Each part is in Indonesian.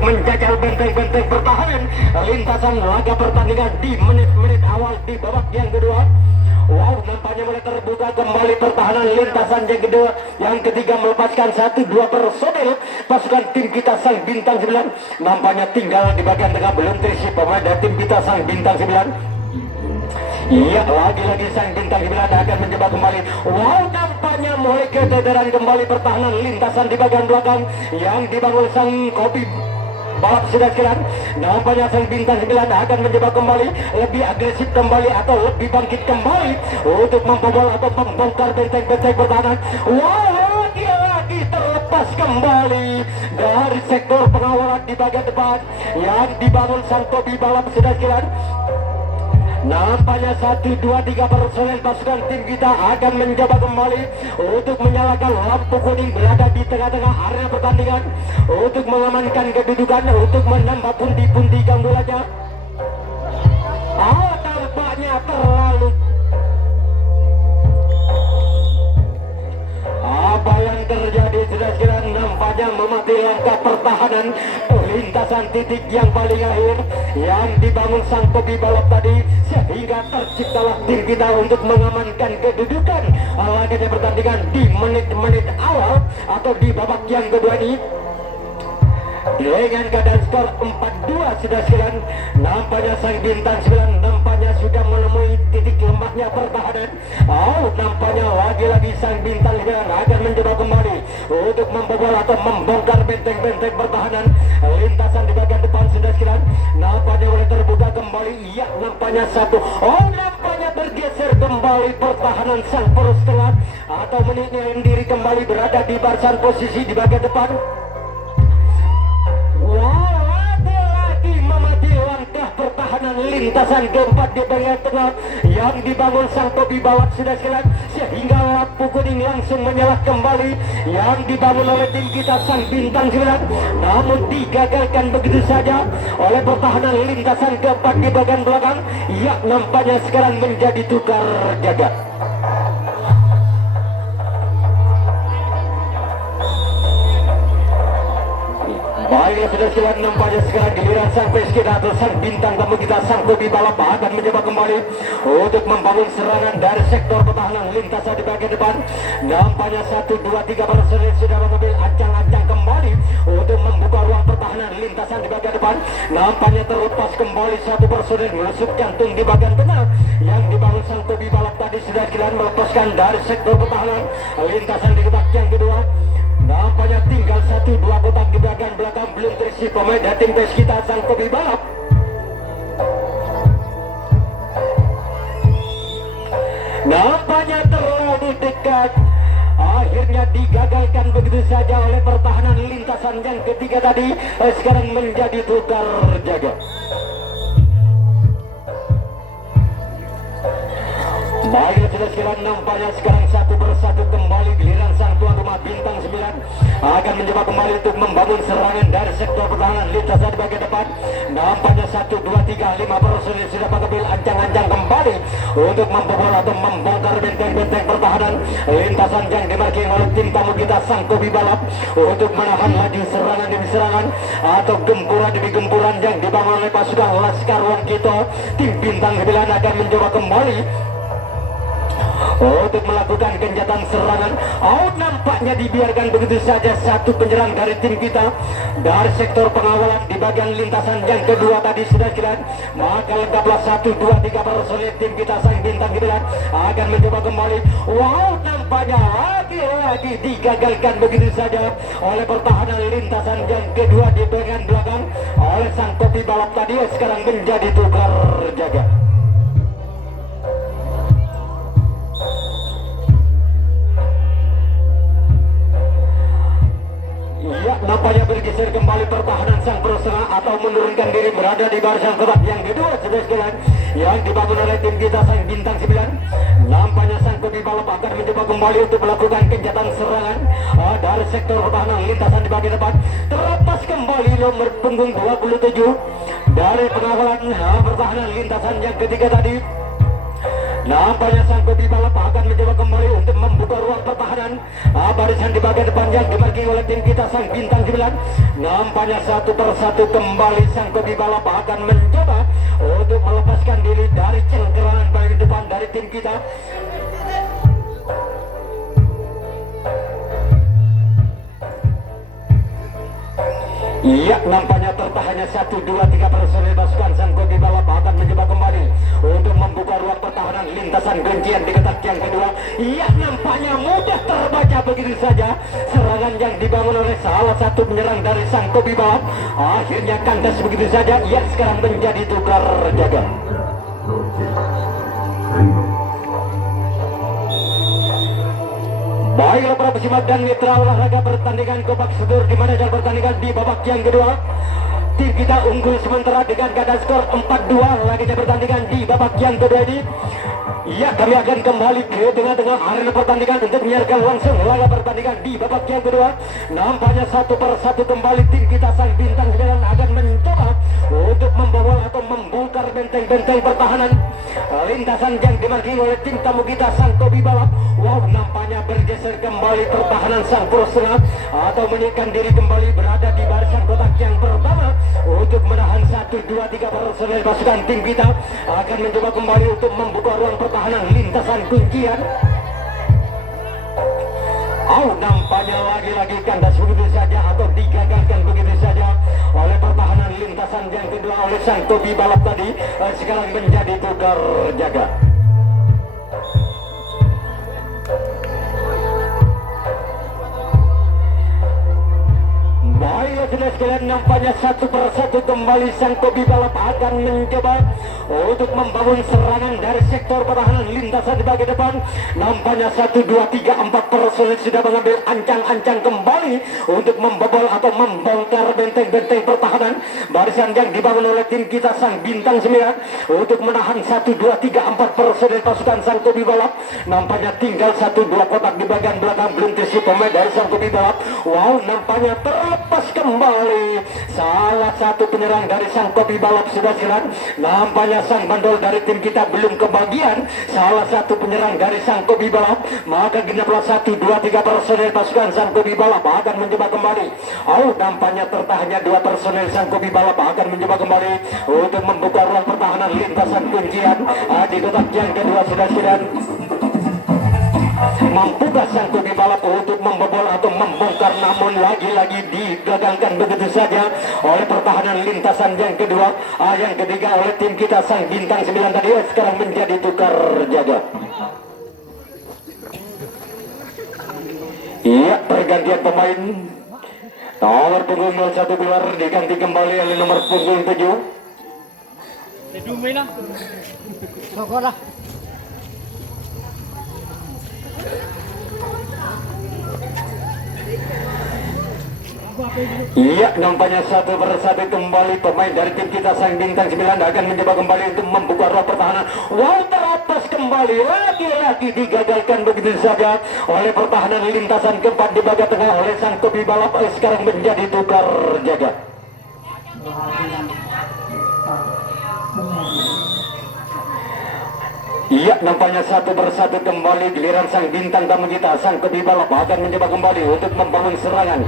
untuk menjajal benteng-benteng pertahanan lintasan laga pertandingan di menit-menit awal di babak yang kedua. Wow, nampaknya mulai terbuka kembali pertahanan lintasan yang kedua. Yang ketiga melepaskan 1-2 personil pasukan tim kita sang bintang 9. Nampaknya tinggal di bagian tengah belum terisi pemain dari tim kita sang bintang 9. Iya, lagi-lagi sang bintang 9 akan menjebak kembali. Wow, nampaknya mulai keteteran kembali pertahanan lintasan di bagian belakang yang dibangun sang kopi balap sudah sekarang. Nampaknya sang bintang 9 akan menjebak kembali, lebih agresif kembali atau lebih bangkit kembali untuk membobol atau membongkar benteng-benteng pertahanan. Wow, lagi terlepas kembali dari sektor pengawalan di bagian depan yang dibangun sang kopi balap sudah sekarang. Nampaknya 1-2-3 personel pasukan tim kita akan mencoba kembali untuk menyalakan lampu kuning berada di tengah-tengah area pertandingan untuk mengamankan kedudukan, untuk menambah pundi-pundi ganggulannya. Tampaknya terlalu apa yang terjadi sudah sekalian, nampaknya memati langkah pertahanan lintasan titik yang paling akhir yang dibangun sang kopi balap tadi, sehingga terciptalah tim kita untuk mengamankan kedudukan laganya pertandingan di menit-menit awal atau di babak yang kedua ini dengan keadaan skor 4-2 sudah sekalian. Nampaknya sang bintang 9 nampaknya sudah menemui titik lemahnya pertahanan. Nampaknya lagi-lagi sang bintang 9 akan mencoba kembali untuk membobol atau membongkar benteng-benteng pertahanan lintasan di bagian depan sudah sekalian. Nampaknya mulai terbuka kembali. Iya, nampaknya satu. Nampaknya bergeser kembali pertahanan sang poros tengah atau meninggalkan diri kembali berada di barisan posisi di bagian depan. Lagi memati langkah pertahanan lintasan keempat di bagian tengah yang dibangun sang kopi balap sudah sekalian, sehingga lampu kuning langsung menyala kembali yang dibangun oleh tim kita sang bintang 9, namun digagalkan begitu saja oleh pertahanan lintasan keempat di bagian belakang. Ya, nampaknya sekarang menjadi tukar jaga. Baiklah sudah sekalian, nampaknya sekarang giliran sang peski atau sang bintang tamu kita sang kopi balap akan mencoba kembali untuk membangun serangan dari sektor pertahanan lintasan di bagian depan. Nampaknya 1-2-3 personil sudah mengambil ancang-ancang kembali untuk membuka ruang pertahanan lintasan di bagian depan. Nampaknya terlepas kembali satu personil menusuk jantung di bagian tengah yang dibangun sang kopi balap tadi sudah sekalian, melepaskan dari sektor pertahanan lintasan di babak yang kedua. Nampaknya tinggal 1-2 kotak di bagian belakang belum terisi pemain dari tim pes kita sang kopi balap. Nampaknya terlalu dekat, akhirnya digagalkan begitu saja oleh pertahanan lintasan yang ketiga tadi. Sekarang menjadi tukar jaga. Baiklah sudah sekalian, nampaknya sekarang satu persatu kembali giliran sang tuan rumah bintang 9 akan mencoba kembali untuk membangun serangan dari sektor pertahanan lintasan di bagian depan. Nampaknya 1-2-3-5 personil sudah mengambil ancang-ancang kembali untuk membobol atau membongkar benteng-benteng pertahanan lintasan yang dimarking oleh tim tamu kita sang kopi balap untuk menahan laju serangan demi serangan atau gempuran demi gempuran yang dibangun oleh pasukan Laskar Wankito. Tim bintang 9 akan mencoba kembali untuk melakukan genjatan serangan. Nampaknya dibiarkan begitu saja satu penyerang dari tim kita dari sektor pengawalan di bagian lintasan yang kedua tadi sudah kira. Maka lengkaplah 1-2-3 personil tim kita sang bintang 9 akan mencoba kembali. Nampaknya lagi-lagi digagalkan begitu saja oleh pertahanan lintasan yang kedua di bagian belakang oleh sang kopi balap tadi. Sekarang menjadi tukar jaga. Ya, nampaknya bergeser kembali pertahanan sang perusahaan atau menurunkan diri berada di barisan kotak yang kedua sudah sekalian yang dibangun oleh tim kita sang bintang 9. Nampaknya sang kopi balap akan mencoba kembali untuk melakukan genjatan serangan dari sektor pertahanan lintasan di bagian depan. Terlepas kembali nomor punggung 27 dari pengawalan pertahanan lintasan yang ketiga tadi. Nampaknya sang kopi balap akan mencoba kembali untuk membuka ruang pertahanan. Barisan di bagian depan yang dimarking oleh tim kita sang bintang 9. Nampaknya satu persatu kembali sang kopi balap akan mencoba untuk melepaskan diri dari cengkerangan bagian depan dari tim kita. Iya, nampaknya tertahannya 1, 2, 3 personil pasukan sang kopi balap akan mencoba kembali untuk membuka ruang pertahanan lintasan kuncian di kotak yang kedua. Iya, nampaknya mudah terbaca begitu saja serangan yang dibangun oleh salah satu penyerang dari sang kopi balap. Akhirnya kandas begitu saja. Iya, sekarang menjadi tukar jaga. Baiklah para pesimak dan mitra olahraga, pertandingan Kopak Sedur di mana jalan pertandingan di babak yang kedua. Tim kita unggul sementara dengan keadaan skor 4-2. Lagi pertandingan di babak yang kedua ini. Ya, kami akan kembali ke tengah-tengah arena pertandingan untuk menyiarkan langsung laga pertandingan di babak yang kedua. Nampaknya satu persatu kembali tim kita sang bintang 9 akan mencoba untuk membobol atau membongkar benteng-benteng pertahanan lintasan yang dimarking oleh tim tamu kita sang kopi balap. Wow, nampaknya bergeser kembali pertahanan sang poros tengah atau menyingkirkan diri kembali berada di barisan kotak yang pertama untuk menahan 1, 2, 3 personel pasukan tim kita akan mencoba kembali untuk membuka ruang pertahanan lintasan kuncian. Nampaknya lagi-lagi kandas begitu saja atau digagalkan begitu saja oleh pertahanan lintasan yang kedua oleh sang kopi balap tadi. Sekarang menjadi tukar jaga. Baiklah sudah sekalian, nampaknya satu persatu kembali sang kopi balap akan mencoba untuk membangun serangan dari sektor pertahanan lintasan di bagian depan. Nampaknya 1, 2, 3, 4 personil sudah mengambil ancang-ancang kembali untuk membobol atau membongkar benteng-benteng pertahanan barisan yang dibangun oleh tim kita sang bintang 9 untuk menahan 1, 2, 3, 4 personil pasukan sang kopi balap. Nampaknya tinggal 1, 2 kotak di bagian belakang, belum terisi pemain dari sang kopi balap. Wow, nampaknya terlepas kembali salah satu penyerang dari sang kopi balap sudah silat. Nampaknya sang bandol dari tim kita belum kebagian salah satu penyerang dari sang kopi balap. Maka genaplah 1, 2, 3 personel pasukan sang kopi balap akan mencoba kembali. Nampaknya tertahannya 2 personel sang kopi balap akan mencoba kembali untuk membuka ruang pertahanan lintasan kuncian di kotak yang kedua sudah silat. Mampukah sang kopi balap untuk membobol atau membongkar, namun lagi-lagi digagalkan begitu saja oleh pertahanan lintasan yang kedua. Yang ketiga oleh tim kita sang bintang 9 tadi. Sekarang menjadi tukar jaga. Iya, pergantian pemain. Nomor punggung 01 keluar diganti kembali oleh nomor punggung 7. Sokolah. Iya, nampaknya satu persatu kembali pemain dari tim kita sang bintang 9 akan mencoba kembali untuk membuka ruang pertahanan. Wow, terapas kembali, lagi-lagi digagalkan begitu saja oleh pertahanan lintasan keempat di bagian tengah oleh sang kopi balap. Sekarang menjadi tukar jaga. Iya, nampaknya satu persatu kembali giliran sang bintang tamu kita sang kopi balap akan mencoba kembali untuk membangun serangan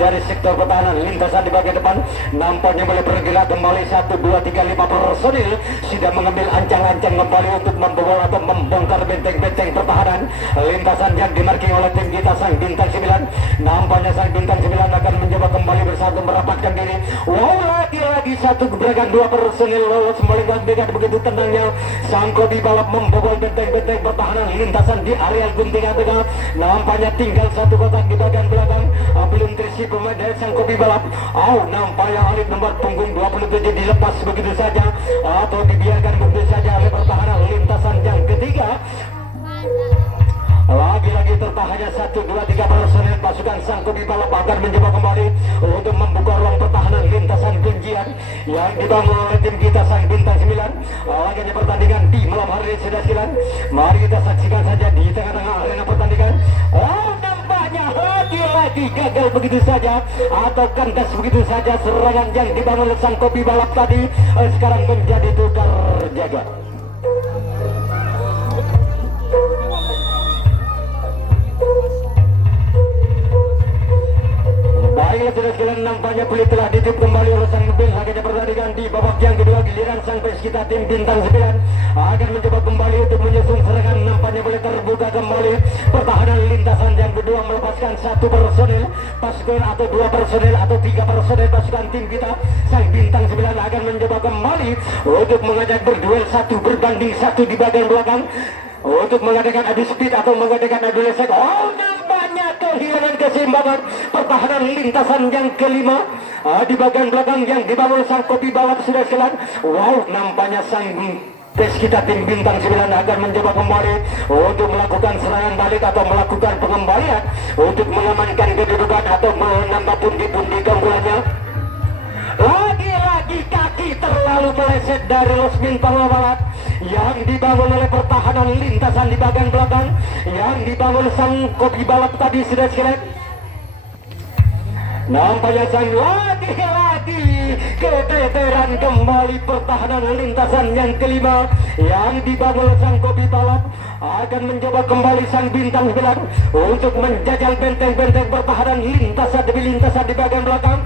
dari sektor pertahanan lintasan di bagian depan. Nampaknya boleh bergerak kembali 1, 2, 3, 5 personil sudah mengambil ancang-ancang kembali untuk membobol atau membongkar benteng-benteng pertahanan lintasan yang dimarking oleh tim kita sang bintang 9. Nampaknya sang bintang 9 akan mencoba kembali bersatu merapatkan diri. Wow, lagi-lagi satu gebrakan 2 personil lolos melenggang dengan begitu tenangnya sang kopi balap membobol benteng-benteng pertahanan lintasan di area guntingan tengah. Nampaknya tinggal 1 kotak di bagian belakang, belum terisi pemain dari sang kopi balap. Nampaknya Alif nomor punggung 27 dilepas begitu saja atau dibiarkan begitu saja oleh pertahanan lintasan yang ketiga. Lagi-lagi tertahannya 1, 2, 3 personil pasukan sang kopi balap akan mencoba kembali untuk membuka ruang pertahanan lintasan kuncian yang dibangun oleh tim kita sang bintang 9. Laganya pertandingan di malam hari ini sudah silang. Mari kita saksikan saja di tengah-tengah arena pertandingan. Nampaknya lagi-lagi gagal begitu saja atau kandas begitu saja serangan yang dibangun oleh sang kopi balap tadi. Sekarang menjadi tukar jaga. Baiklah sudah sekalian, nampaknya peluit telah ditiup kembali oleh sang mobil. Agaknya pertandingan di babak yang kedua, giliran sang peskita tim bintang 9 akan mencoba kembali untuk menyusun serangan. Nampaknya boleh terbuka kembali pertahanan lintasan yang kedua, melepaskan satu personil pasukan atau dua personil atau tiga personil pasukan tim kita. Sang bintang 9 akan mencoba kembali untuk mengajak berduel satu berbanding satu di bagian belakang untuk mengadakan adu speed atau mengadakan adu lesek. Oh, nampaknya kehilangan keseimbangan pertahanan lintasan yang kelima di bagian belakang yang dibangun sang kopi balap sudah sekalian. Wow, nampaknya sang kita tim bintang 9 akan mencoba kembali untuk melakukan serangan balik atau melakukan pengembalian untuk mengamankan kedudukan atau menambah pundi-pundi keunggulannya. Lagi-lagi kaki terlalu meleset dari Losmin Pangawalat yang dibangun oleh pertahanan lintasan di bagian belakang yang dibangun sang kopi balap tadi sudah sekalian. Nampaknya sang lagi-lagi keteteran kembali pertahanan lintasan yang kelima yang dibangun oleh sang kopi balap akan mencoba kembali sang bintang 9 untuk menjajal benteng-benteng pertahanan lintasan demi lintasan di bagian belakang.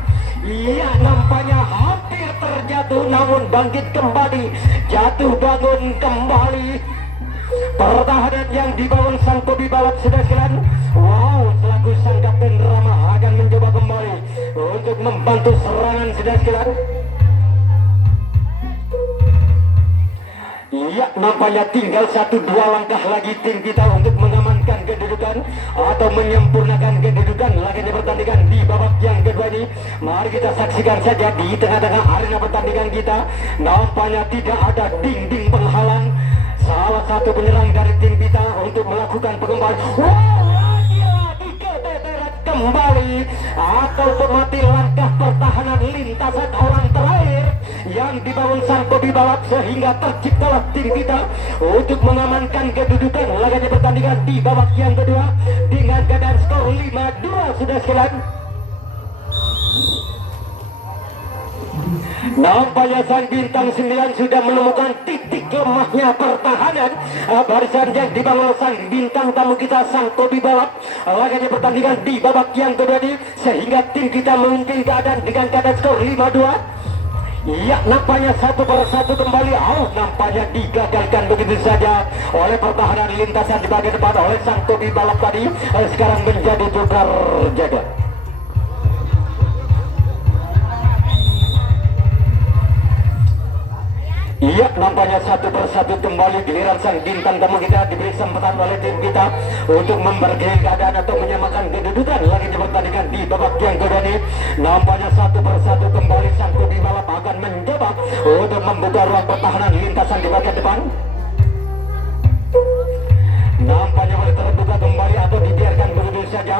Iya, nampaknya hampir terjatuh namun bangkit kembali, jatuh bangun kembali pertahanan yang dibangun sang kopi balap sudah sekalian. Wow, selaku sang kapten Rama akan mencoba kembali untuk membantu serangan sudah sekalian. Iya, nampaknya tinggal 1-2 langkah lagi tim kita untuk mengamankan kedudukan atau menyempurnakan kedudukan laga pertandingan di babak yang kedua ini. Mari kita saksikan saja di tengah-tengah arena pertandingan kita. Nampaknya tidak ada dinding penghalang salah satu penyerang dari tim kita untuk melakukan pengembalian. Lagi-lagi keteteran kembali atau pemati langkah pertahanan lintasan orang terakhir yang dibangun sang kopi balap sehingga terciptalah tim kita untuk mengamankan kedudukan laganya pertandingan di babak yang kedua dengan keadaan skor 5-2 sudah sekalian. Nampaknya sang bintang 9 sudah menemukan titik lemahnya pertahanan barisan yang dibangun sang bintang tamu kita sang kopi balap laganya pertandingan di babak yang kedua ini sehingga tim kita memimpin keadaan dengan keadaan skor 5-2. Iya, nampaknya satu persatu kembali. Oh, nampaknya digagalkan begitu saja oleh pertahanan lintasan di bagian depan oleh sang kopi balap tadi. Sekarang menjadi tukar jaga. Iya, nampaknya satu persatu kembali giliran sang bintang tamu kita diberi kesempatan oleh tim kita untuk memperbaiki keadaan atau menyamakan kedudukan lagi di pertandingan di babak yang kedua ini. Nampaknya satu persatu kembali sang kopi balap akan mencoba untuk membuka ruang pertahanan lintasan di bagian depan. Nampaknya boleh terbuka kembali atau dibiarkan begitu saja.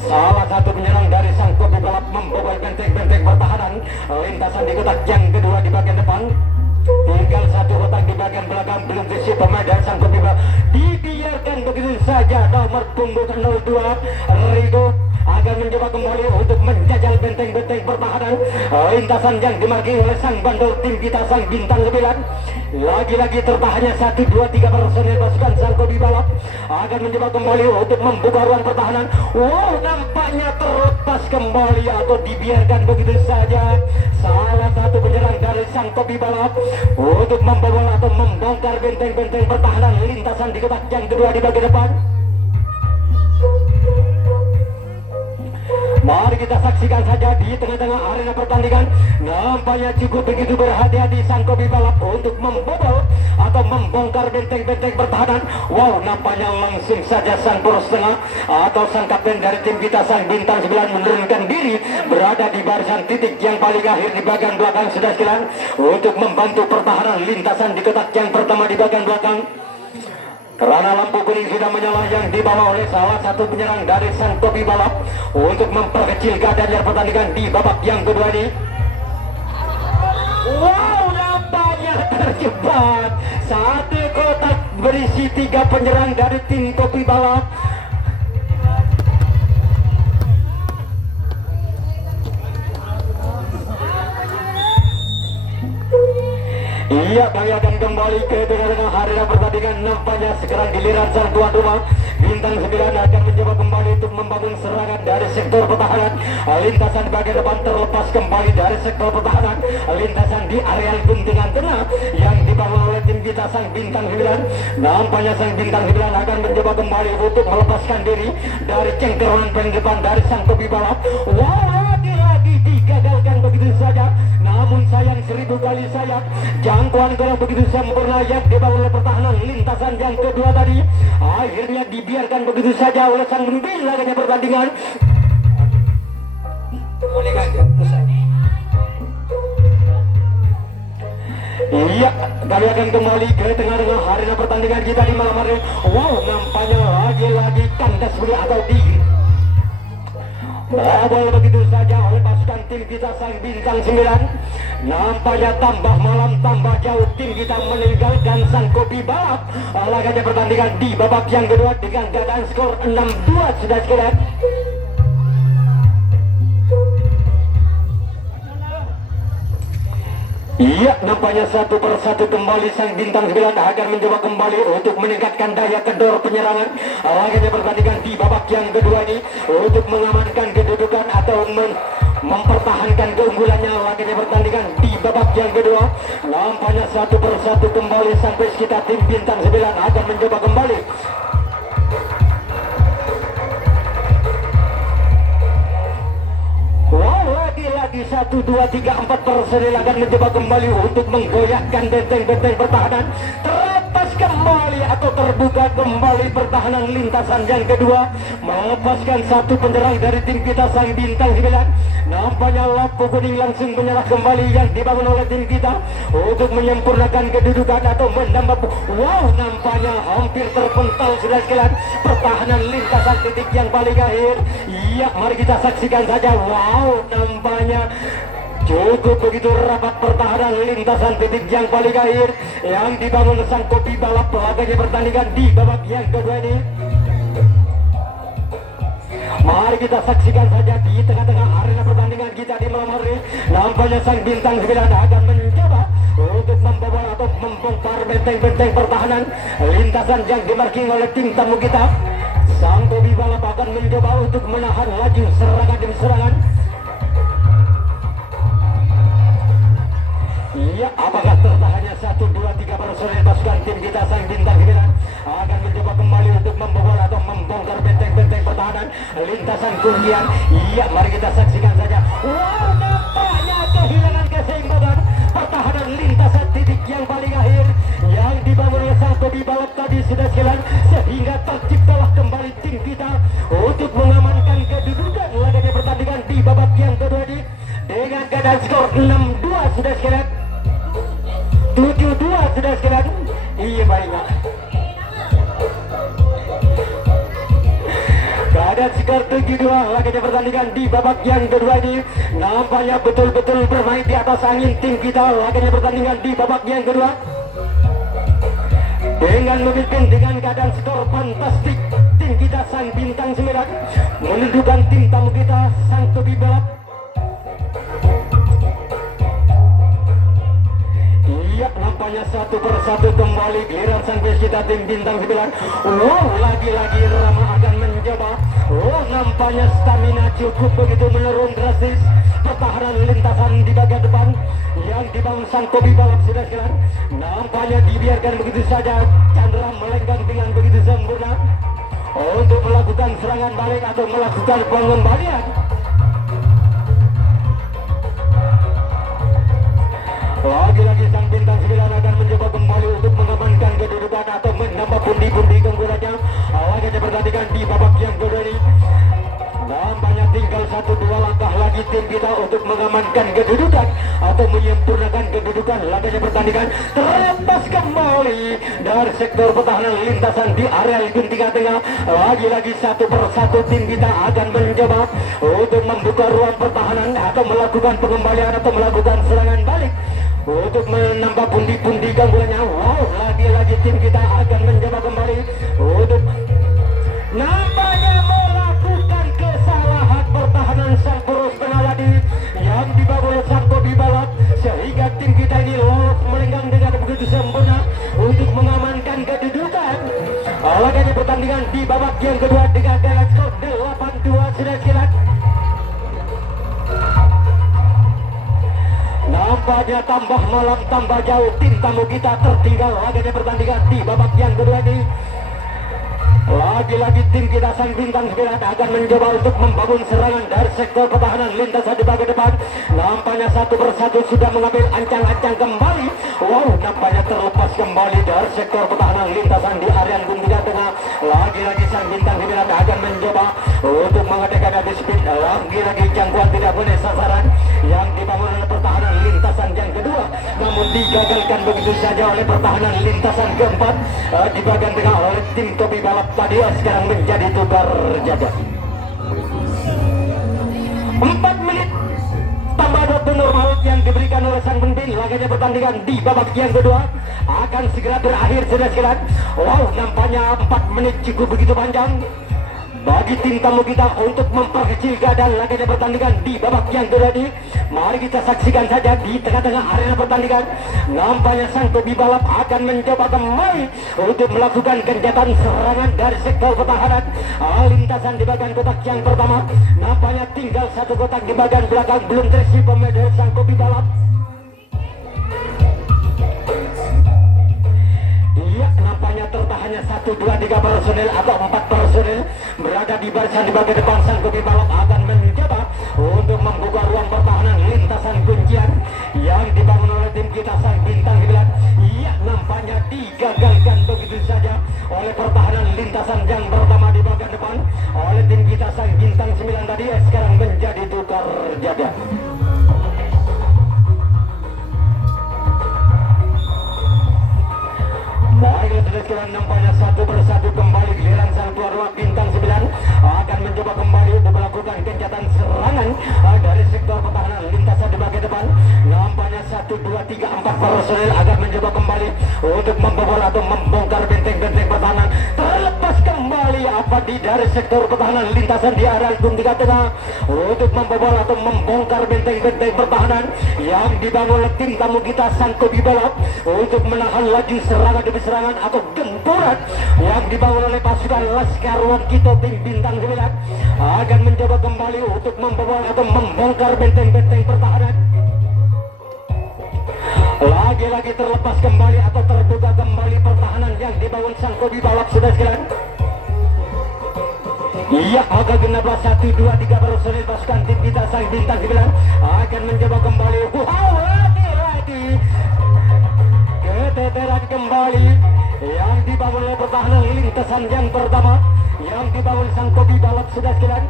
Salah satu penyerang dari sang kopi balap membobol benteng-benteng pertahanan lintasan di kotak yang kedua di bagian depan. Tinggal satu kotak di bagian belakang belum terisi pemain dan sang kopi balap dibiarkan begitu saja. Nomor punggung 02 Rigo akan mencoba kembali untuk menjajal benteng-benteng pertahanan lintasan yang dimarki oleh sang bandol tim kita sang bintang 9. Lagi-lagi tertahannya 1, 2, 3 personel pasukan sang kopi balap akan mencoba kembali untuk membuka ruang pertahanan. Wow, nampaknya terlepas kembali atau dibiarkan begitu saja salah satu penyerang dari sang kopi balap untuk membobol atau membongkar benteng-benteng pertahanan lintasan di kotak yang kedua di bagian depan. Mari kita saksikan saja di tengah-tengah arena pertandingan. Nampaknya cukup begitu berhati-hati sang kopi balap untuk membobol atau membongkar benteng-benteng pertahanan. Wow, nampaknya langsung saja sang poros tengah atau sang kapten dari tim kita sang bintang 9 menurunkan diri berada di barisan titik yang paling akhir di bagian belakang sudah sekalian untuk membantu pertahanan lintasan di kotak yang pertama di bagian belakang. Karena lampu kuning sudah menyala yang dibawa oleh salah satu penyerang dari sang kopi balap untuk memperkecil keadaan pertandingan di babak yang kedua ini. Wow, nampaknya terjebak satu kotak berisi 3 penyerang dari tim kopi balap. Iya, kami akan kembali ke tengah-tengah arena pertandingan. Nampaknya sekarang giliran sang tuan rumah Bintang 9 akan mencoba kembali untuk membangun serangan dari sektor pertahanan. Lintasan bagian depan terlepas kembali dari sektor pertahanan. Lintasan di areal guntingan tengah yang dibangun oleh tim kita sang Bintang 9. Nampaknya sang Bintang 9 akan mencoba kembali untuk melepaskan diri dari cengkerongan paling depan dari sang topi balap. Lagi digagalkan begitu saja. Namun sayang 1000 kali sayang, jangkauan bola begitu sempurna yang dibangun oleh pertahanan lintasan yang kedua tadi akhirnya dibiarkan begitu saja oleh sang pemimpin laganya pertandingan. Iya, kami akan kembali ke tengah-tengah arena pertandingan kita di malam hari. Wow, nampaknya lagi-lagi kandas beli atau di bobol begitu saja oleh pasukan tim kita sang Bintang 9. Nampaknya tambah malam tambah jauh tim kita meninggalkan sang kopi balap. Laganya pertandingan di babak yang kedua dengan keadaan skor 6-2 sudah sekalian. Iya, nampaknya satu persatu kembali sang Bintang 9 akan mencoba kembali untuk meningkatkan daya kendor penyerangan. Laganya pertandingan di babak yang kedua ini untuk mengamankan kedudukan atau mempertahankan keunggulannya. Laganya pertandingan di babak yang kedua nampaknya satu persatu kembali sampai kita tim Bintang 9 akan mencoba kembali. Lagi 1, 2, 3, 4 personil akan mencoba kembali untuk menggoyahkan benteng-benteng pertahanan. Terlepas kembali atau terbuka kembali pertahanan lintasan yang kedua, melepaskan satu penyerang dari tim kita sang Bintang 9. Nampaknya lampu kuning langsung menyerah kembali yang dibangun oleh tim kita untuk menyempurnakan kedudukan atau menambah. Wow, nampaknya hampir terpental sudah sekalian pertahanan lintasan titik yang paling akhir. Iya, mari kita saksikan saja. Wow, nampaknya cukup begitu rapat pertahanan lintasan titik yang paling akhir yang dibangun sang kopi balap. Laganya pertandingan di babak yang kedua ini. Mari kita saksikan saja di tengah-tengah arena pertandingan kita di malam hari. Nampaknya sang Bintang 9 akan mencoba untuk membobol atau membongkar benteng-benteng pertahanan lintasan yang dimarking oleh tim tamu kita. Sang kopi balap akan mencoba untuk menahan laju serangan demi serangan. Iya, apakah tertahannya 1, 2, 3 personel pasukan tim kita sang Bintang 9 akan mencoba kembali untuk membobol atau membongkar benteng-benteng pertahanan lintasan kuntian. Iya, mari kita saksikan saja. Wow, nampaknya kehilangan keseimbangan pertahanan lintasan titik yang paling akhir yang dibangun oleh sang kopi balap tadi sudah sekalian, sehingga terciptalah kembali tim kita untuk mengamankan kedudukan laganya pertandingan di babak yang kedua ini dengan keadaan skor 6-2 sudah sekalian. 7-2 sudah sekalian. Iya, baiklah. Keadaan skor 7-2 laganya pertandingan di babak yang kedua ini nampaknya betul-betul bermain di atas angin tim kita. Laganya pertandingan di babak yang kedua dengan memimpin dengan keadaan skor fantastik. Tim kita sang Bintang 9 menundukkan tim tamu kita sang topi balap. Iya, nampaknya satu persatu kembali giliran sang bes kita tim Bintang 9. Oh, lagi-lagi Rama akan mencoba. Oh, nampaknya stamina cukup begitu menurun drastis. Pertahanan lintasan di bagian depan yang dibangun sang kopi balap sudah sekalian. Nampaknya dibiarkan begitu saja. Chandra melenggang dengan begitu sempurna untuk melakukan serangan balik atau melakukan pengembalian. Lagi-lagi sang Bintang 9 akan mencoba kembali untuk mengamankan kedudukan atau menambah pundi-pundi keunggulannya. Laganya pertandingan di babak yang kedua ini nampaknya tinggal 1-2 langkah lagi tim kita untuk mengamankan kedudukan atau menyempurnakan kedudukan. Laganya pertandingan terlepas kembali dari sektor pertahanan lintasan di area guntingan tengah. Lagi-lagi satu persatu tim kita akan mencoba untuk membuka ruang pertahanan atau melakukan pengembalian atau melakukan serangan balik untuk menambah pundi-pundi gangguannya. Wow, lagi-lagi tim kita akan mencoba kembali untuk nampaknya melakukan kesalahan pertahanan sang poros penawadi yang dibangun sang kopi balap sehingga tim kita ini lolos melenggang dengan pertandingan di babak yang kedua dengan gaya skor 8-2 sudah silat. Nampaknya tambah malam tambah jauh, tim tamu kita tertinggal lagi pertandingan di babak yang kedua ini. Lagi-lagi tim kita sang bintang 9 akan mencoba untuk membangun serangan dari sektor pertahanan lintasan di bagian depan. Nampaknya satu persatu sudah mengambil ancang-ancang kembali. Wow, nampaknya terlepas kembali dari sektor pertahanan lintasan di area guntingan tengah. Lagi-lagi sang bintang 9 akan mencoba untuk mengadakan adu speed. Lagi-lagi jangkauan tidak boleh sasaran yang dibangun oleh pertahanan lintasan yang kedua, namun digagalkan begitu saja oleh pertahanan lintasan keempat di bagian tengah oleh tim Topi Balap tadi sekarang menjadi tukar jaga. 4 menit tambah waktu normal yang diberikan oleh sang pemimpin. Laganya pertandingan di babak yang kedua akan segera berakhir sudah sekalian. Wow, nampaknya 4 menit cukup begitu panjang bagi tim tamu kita untuk memperkecil keadaan laganya pertandingan di babak yang kedua ini. Mari kita saksikan saja di tengah-tengah arena pertandingan. Nampaknya sang Topi Balap akan mencoba kembali untuk melakukan gencatan serangan dari sektor pertahanan lintasan di bagian kotak yang pertama. Nampaknya tinggal satu kotak di bagian belakang belum terisi pemain dari sang Topi Balap. Iya, nampaknya tertahannya 1, 2, 3 personel atau 4 personel berada di barisan di bagian depan. Sang Topi Balap akan mencoba untuk membuka ruang pertahanan lintasan kuncian yang dibangun oleh tim kita sang bintang 9. Iya, nampaknya digagalkan begitu saja oleh pertahanan lintasan yang pertama di bagian depan oleh tim kita sang bintang 9 tadi. Sekarang menjadi tukar jaga. Baiklah sudah sekalian, nampaknya satu persatu kembali giliran sang tuan rumah bintang 9 akan mencoba kembali untuk melakukan gencatan serangan dari sektor pertahanan lintasan di bagian depan. Nampaknya 1, 2, 3, 4 personel akan mencoba kembali untuk membobol atau membongkar benteng-benteng pertahanan. Terlepas kembali apa di dari sektor pertahanan lintasan di area guntingan tengah untuk membobol atau membongkar benteng-benteng pertahanan yang dibangun oleh tim tamu kita sang Topi Balap untuk menahan laju serangan demi serangan atau gempuran yang dibangun oleh pasukan Laskar Wankito tim bintang 9 akan mencoba kembali untuk membobol atau membongkar benteng-benteng pertahanan. Lagi-lagi terlepas kembali atau terbuka kembali pertahanan yang dibangun sang Topi Balap sudah sekalian. Iya, maka genaplah 1, 2, 3 personil pasukan tim kita sang bintang 9 akan mencoba kembali. Wow, lagi-lagi keteteran kembali yang dibangun oleh pertahanan lintasan yang pertama yang dibangun sang Topi Balap sudah sekalian.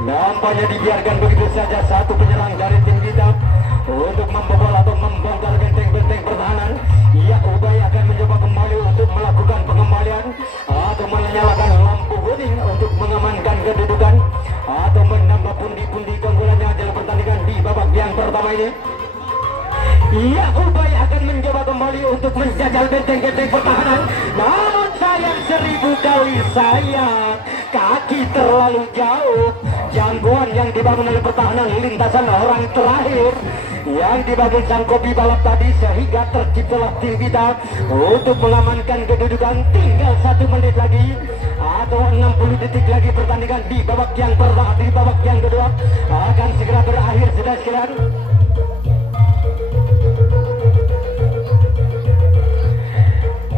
Nampaknya dibiarkan begitu saja satu penyerang dari tim kita untuk membobol atau membongkar benteng-benteng pertahanan. Ia Ubay akan mencoba kembali untuk melakukan pengembalian atau menyalakan lampu kuning untuk mengamankan kedudukan atau menambah pundi-pundi keunggulannya dalam pertandingan di babak yang pertama ini. Ia Ubay akan mencoba kembali untuk menjajal benteng-benteng pertahanan. Namun sayang 1000 kali sayang, kaki terlalu jauh. Jangkauan yang dibangun oleh pertahanan lintasan orang terakhir yang dibangun sang Topi Balap tadi sehingga terciptalah tim kita untuk mengamankan kedudukan. Tinggal 1 menit lagi atau 60 detik lagi pertandingan di babak yang pertama, di babak yang kedua akan segera berakhir sudah sekalian.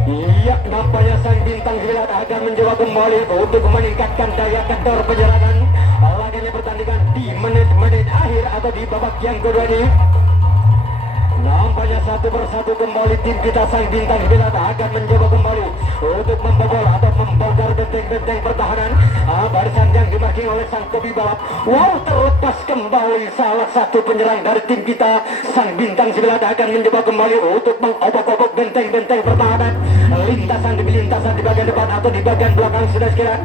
Iya, nampaknya sang bintang 9 akan mencoba kembali untuk meningkatkan daya kendor penyerangan. Laganya pertandingan di menit-menit akhir atau di babak yang kedua ini. Nampaknya satu persatu kembali tim kita sang bintang 9 akan mencoba kembali untuk membobol atau membongkar benteng-benteng pertahanan barisan yang dimarking oleh sang Topi Balap. Wow, terlepas kembali salah satu penyerang dari tim kita sang bintang 9 akan mencoba kembali untuk mengobok-obok benteng-benteng pertahanan lintasan demi lintasan di bagian depan atau di bagian belakang sudah sekalian.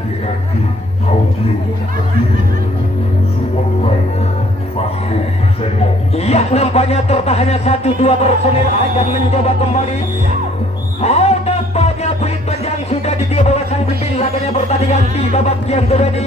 Iya, nampaknya tertahannya 1-2 personil akan mencoba kembali. Oh, nampaknya pelit panjang sudah ditiup oleh sang pemimpin laganya pertandingan di babak yang kedua ini.